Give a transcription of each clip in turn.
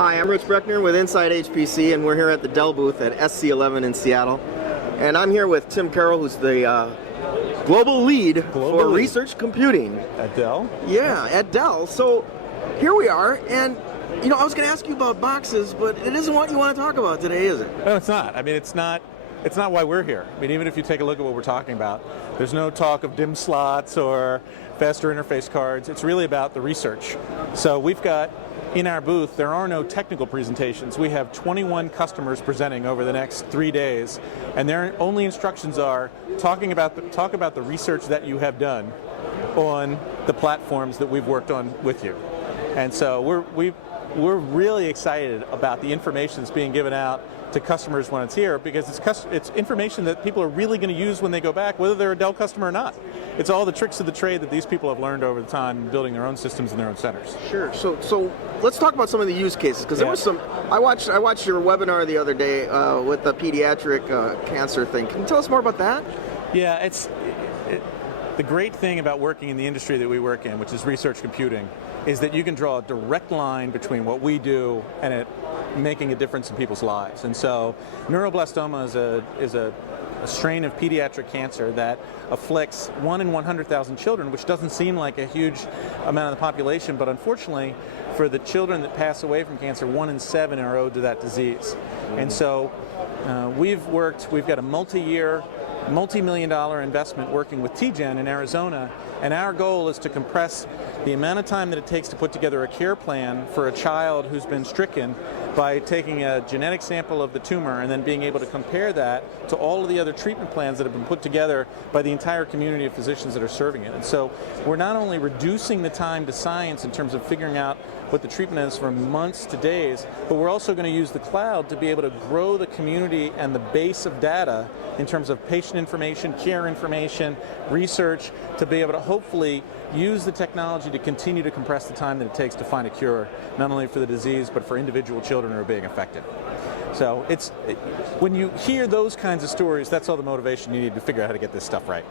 Hi, I'm Rich Breckner with Inside HPC, and we're here at the Dell booth at SC11 in Seattle. And I'm here with Tim Carroll, who's the global lead for research computing. At Dell? Yeah, at Dell. So here we are, and I was going to ask you about boxes, but it isn't what you want to talk about today, is it? No, it's not. I mean, it's not why we're here. I mean, even if you take a look at what we're talking about, there's no talk of DIMM slots or faster interface cards. It's really about the research. So we've got, in our booth, there are no technical presentations. We have 21 customers presenting over the next 3 days, and their only instructions are talk about the research that you have done on the platforms that we've worked on with you. And so we're really excited about the information that's being given out to customers when it's here, because it's information that people are really going to use when they go back, whether they're a Dell customer or not. It's all the tricks of the trade that these people have learned over the time building their own systems in their own centers. Sure. So let's talk about some of the use cases, because there was some. I watched your webinar the other day with the pediatric cancer thing. Can you tell us more about that? Yeah, the great thing about working in the industry that we work in, which is research computing, is that you can draw a direct line between what we do and it making a difference in people's lives. And so neuroblastoma is a strain of pediatric cancer that afflicts 1 in 100,000 children, which doesn't seem like a huge amount of the population, but unfortunately for the children that pass away from cancer, 1 in 7 are owed to that disease. And so we've got a multi-year, multi-million-dollar investment working with TGen in Arizona, and our goal is to compress the amount of time that it takes to put together a care plan for a child who's been stricken by taking a genetic sample of the tumor and then being able to compare that to all of the other treatment plans that have been put together by the entire community of physicians that are serving it. And so we're not only reducing the time to science in terms of figuring out what the treatment is from months to days, but we're also going to use the cloud to be able to grow the community and the base of data in terms of patient information, care information, research, to be able to hopefully use the technology to continue to compress the time that it takes to find a cure, not only for the disease, but for individual children who are being affected. So when you hear those kinds of stories, that's all the motivation you need to figure out how to get this stuff right.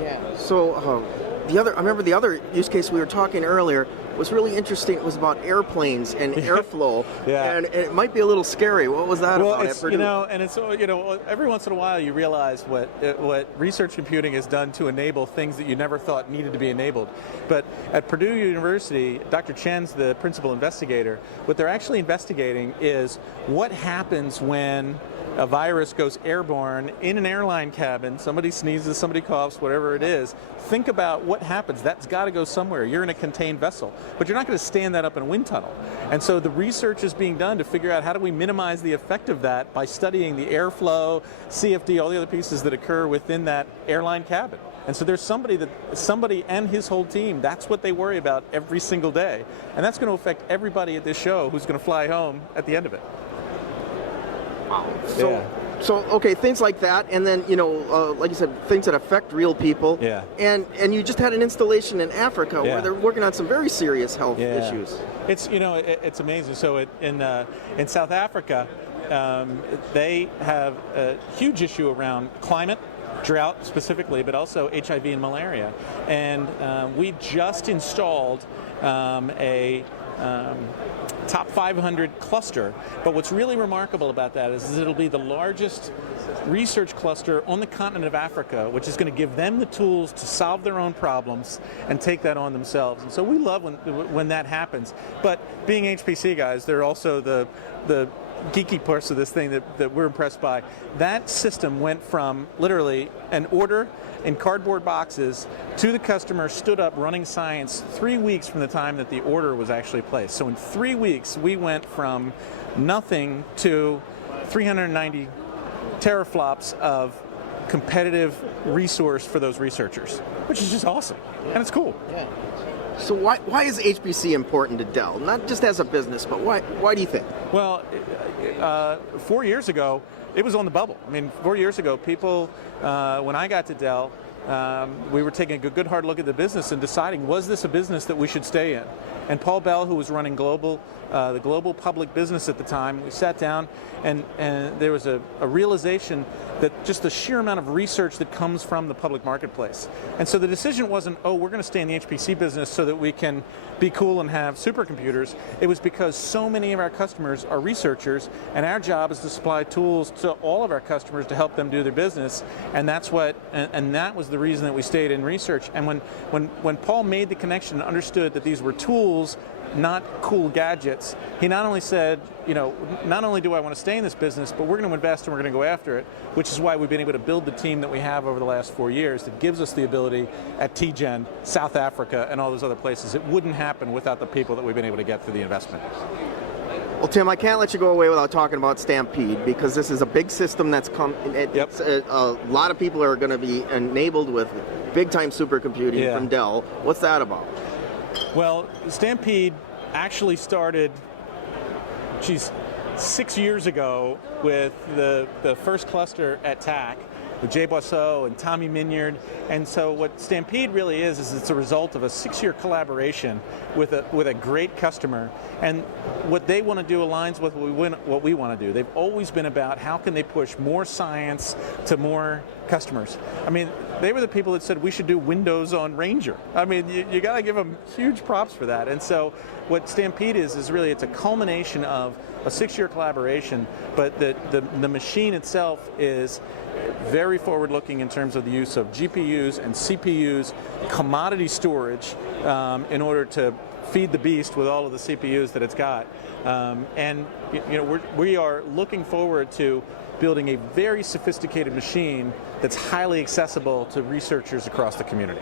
Yeah. So I remember the other use case we were talking earlier was really interesting. It was about airplanes and airflow, and it might be a little scary. What was that about? It's, every once in a while you realize what research computing has done to enable things that you never thought needed to be enabled. But at Purdue University, Dr. Chen's the principal investigator. What they're actually investigating is what happens when a virus goes airborne in an airline cabin. Somebody sneezes, somebody coughs, whatever it is. Think about what happens. That's got to go somewhere. You're in a contained vessel, but you're not going to stand that up in a wind tunnel. And so the research is being done to figure out how do we minimize the effect of that by studying the airflow, CFD, all the other pieces that occur within that airline cabin. And so there's somebody and his whole team, that's what they worry about every single day. And that's going to affect everybody at this show who's going to fly home at the end of it. So okay, things like that, and then like you said, things that affect real people. Yeah. And you just had an installation in Africa where they're working on some very serious health issues. It's it's amazing. So in South Africa, they have a huge issue around climate, drought specifically, but also HIV and malaria. And we just installed a top 500 cluster, but what's really remarkable about that is it'll be the largest research cluster on the continent of Africa, which is going to give them the tools to solve their own problems and take that on themselves. And so we love when that happens. But being HPC guys, they're also the geeky parts of this thing that we're impressed by. That system went from literally an order in cardboard boxes to the customer stood up running science 3 weeks from the time that the order was actually placed. So in 3 weeks, we went from nothing to 390 teraflops of competitive resource for those researchers, which is just awesome. And it's cool. Yeah. So why is HPC important to Dell? Not just as a business, but why do you think? Well, 4 years ago, it was on the bubble. I mean, 4 years ago, people, when I got to Dell, we were taking a good hard look at the business and deciding, was this a business that we should stay in? And Paul Bell, who was running the global public business at the time, we sat down and there was a realization that just the sheer amount of research that comes from the public marketplace. And so the decision wasn't, oh, we're going to stay in the HPC business so that we can be cool and have supercomputers. It was because so many of our customers are researchers, and our job is to supply tools to all of our customers to help them do their business. And that's what, and that was the reason that we stayed in research. And when Paul made the connection and understood that these were tools, not cool gadgets, he not only said, not only do I want to stay in this business, but we're going to invest and we're going to go after it, which is why we've been able to build the team that we have over the last 4 years that gives us the ability at TGen, South Africa, and all those other places. It wouldn't happen without the people that we've been able to get through the investment. Well, Tim, I can't let you go away without talking about Stampede, because this is a big system that's come. It's a lot of people are going to be enabled with big-time supercomputing from Dell. What's that about? Well, Stampede actually started, 6 years ago with the first cluster at TAC with Jay Boisseau and Tommy Minyard. And so what Stampede really is it's a result of a 6-year collaboration with a great customer. And what they want to do aligns with what we want to do. They've always been about how can they push more science to more customers. I mean, they were the people that said we should do Windows on Ranger. I mean, you got to give them huge props for that. And so what Stampede is really it's a culmination of a 6-year collaboration, but the machine itself is very forward-looking in terms of the use of GPUs and CPUs, commodity storage, in order to feed the beast with all of the CPUs that it's got. And we are looking forward to building a very sophisticated machine that's highly accessible to researchers across the community.